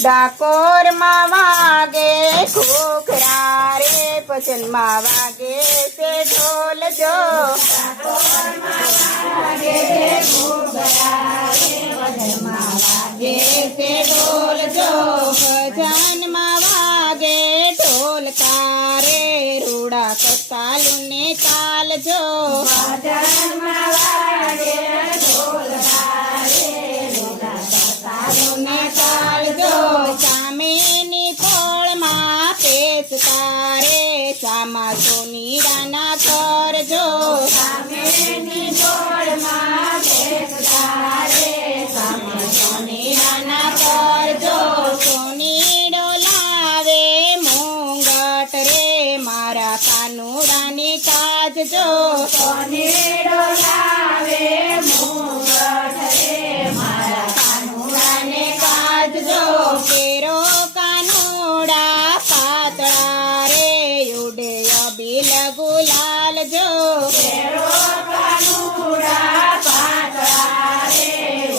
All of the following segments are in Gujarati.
ડાકોરમાં વાગે ઘૂઘરા રે ભજનમાં વાગે છે ઢોલ જો ઢોલ જો ભજનમાં વાગે ઢોલકા રે રૂડા કતાલું ને તાલ જો ભજનમાં વાગે ઢોલકા રે રૂડા કતાલું ને તાલ જો સામેની કોળમાં પેસતા રે સામા સોનીરાના કરજો સામેની કોળમાં પેસતા રે સામા સોનીરાના કરજો સોનીડો લાવે મોંગટ રે મારા કાનુડાની કાજજો સોનીડો લાવે મોંગટ રે મારા કાનુડાને કાજજો કેરો કાનુડા પાતળા રે ઉડે અબીલ ગુલાલ જો કેરો કાનુડા પાતળા રે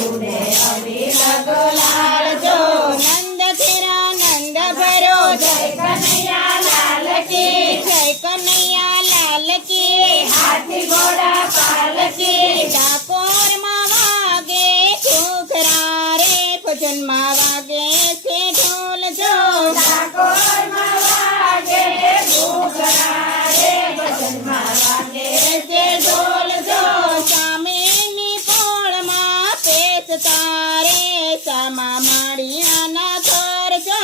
ઉડે અબીલ ગુલાલ જો નંદ ઘેરા નંદ ભરો જય કનૈયા લાલ કી જય કનૈયા લાલ કી હાથી ઘોડા પાલ કી ડાકોરમાં વાગે ઘૂઘરા રે ભજનમાં વાગે છે ઢોલ જો ડાકોરમાં વાગે ઘૂઘરા રે ભજનમાં વાગે છે ઢોલ જો સામેની કોળમાં પેસતા રે સામા માળિયાના ઘર જો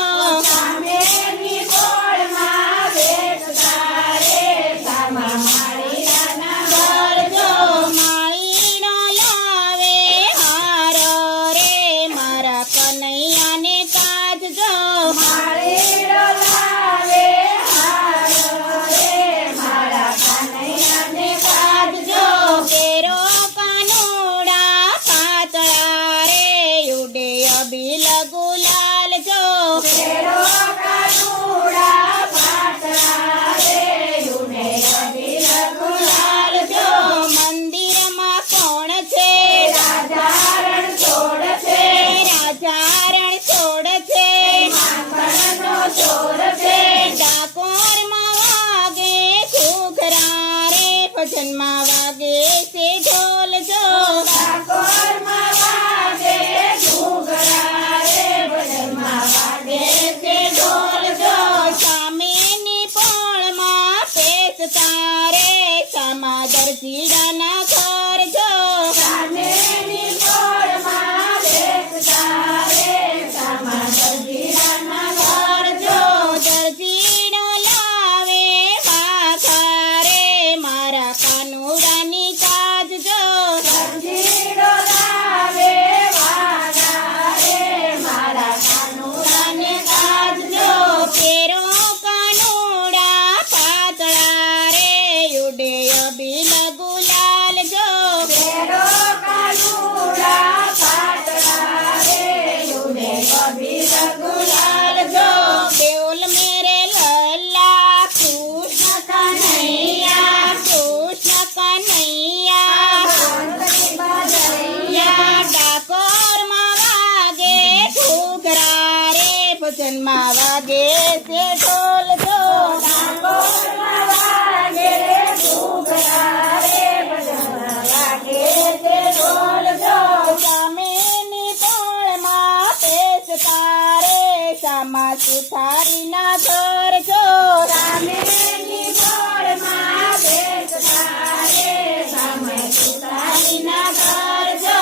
સામેની કોળમાં પેસતા રે સામા માળિયાના ઘર જો માળીનો લાવે હાર રે મારા કનૈયાને કાજજો માળીનો લાવે હાર રે મારા કનૈયાને કાજજો કેરો કાનુડા પાતળા રે ઉડે અબીલ ગુલાલ જો કેરો કાનુડા પાતળા રે ઉડે અબીલ ગુલાલ જો મંદિરમાં કોણ છે રાજા રણ છોડ છે રાજા રણ છોડ છે માખણનો ચોર છે ડાકોરમાં વાગે ઘૂઘરા રે ભજનમાં વાગે છે ઢોલ જો ડાકોરમાં વાગે ઘૂઘરા રે ભજનમાં વાગે છે ઢોલ જો સામેની પોળમાં પેસતા રે સામા દરજીડાના ઘર જો સામેની પોળમાં પેસતા રે સામા દરજીડાના ઘર જો દરજીડો લાવે વાઘા રે મારા કાનુડાની કાજજો દરજીડો લાવે વાઘા રે મારા કાનુડાને કાજજો કેરો કાનુડા પાતળા રે ઉડે અબીલ ગુલાલ જો કેરો કાનુડા પાતળા રે ઉડે અબીલ ગુલાલ જો દેવલ મેરે લલ્લા કૃષ્ણ કનૈયા ડાકોરમાં વાગે ઘૂઘરા રે ભજનમાં વાગે છે ઢોલ જો ડાકોરમાં વાગે ઘૂઘરા રે ભજનમાં વાગે છે ઢોલ જો સામેની પોળમાં પેસતા રે સામા સુથારીના ઘર જો સામેની પોળમાં પેસતા રે સામા સુથારીના ઘર જો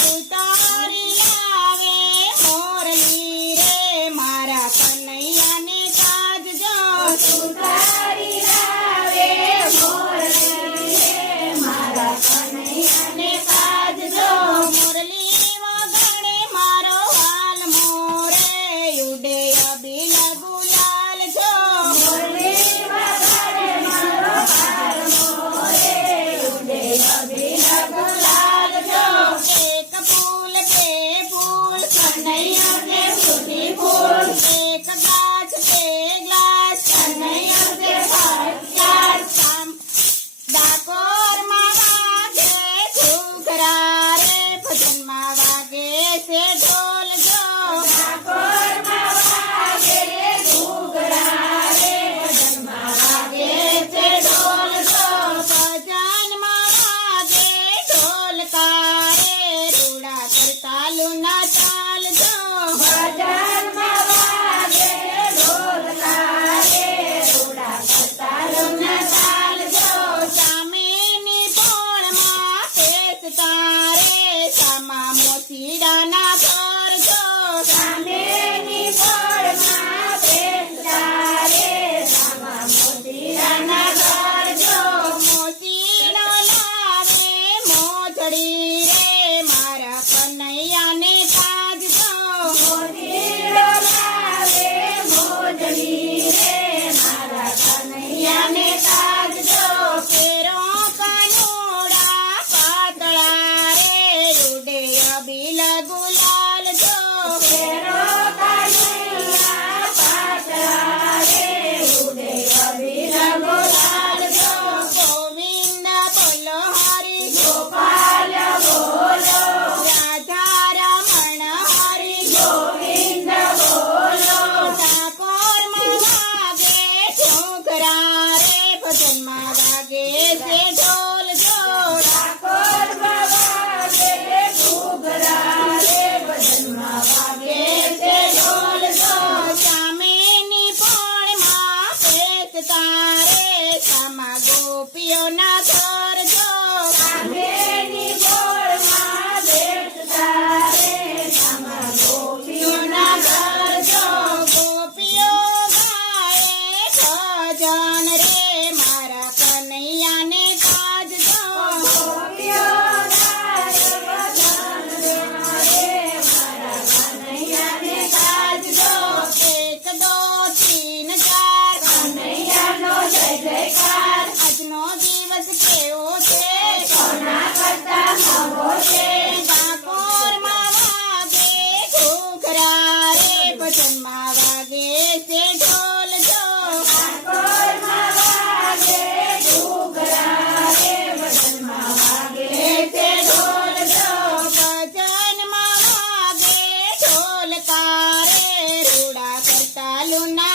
સુતારી લાવે મોરલી રે મારા કનૈયાને કાજજો સુતારી લાવે મોરલી રે મારા કનૈયાને કાજજો મોરલી વગડે મારો હાલ મોરે ઉડે અબીલ ગુલાલ જો મોરલી ચાલુ ના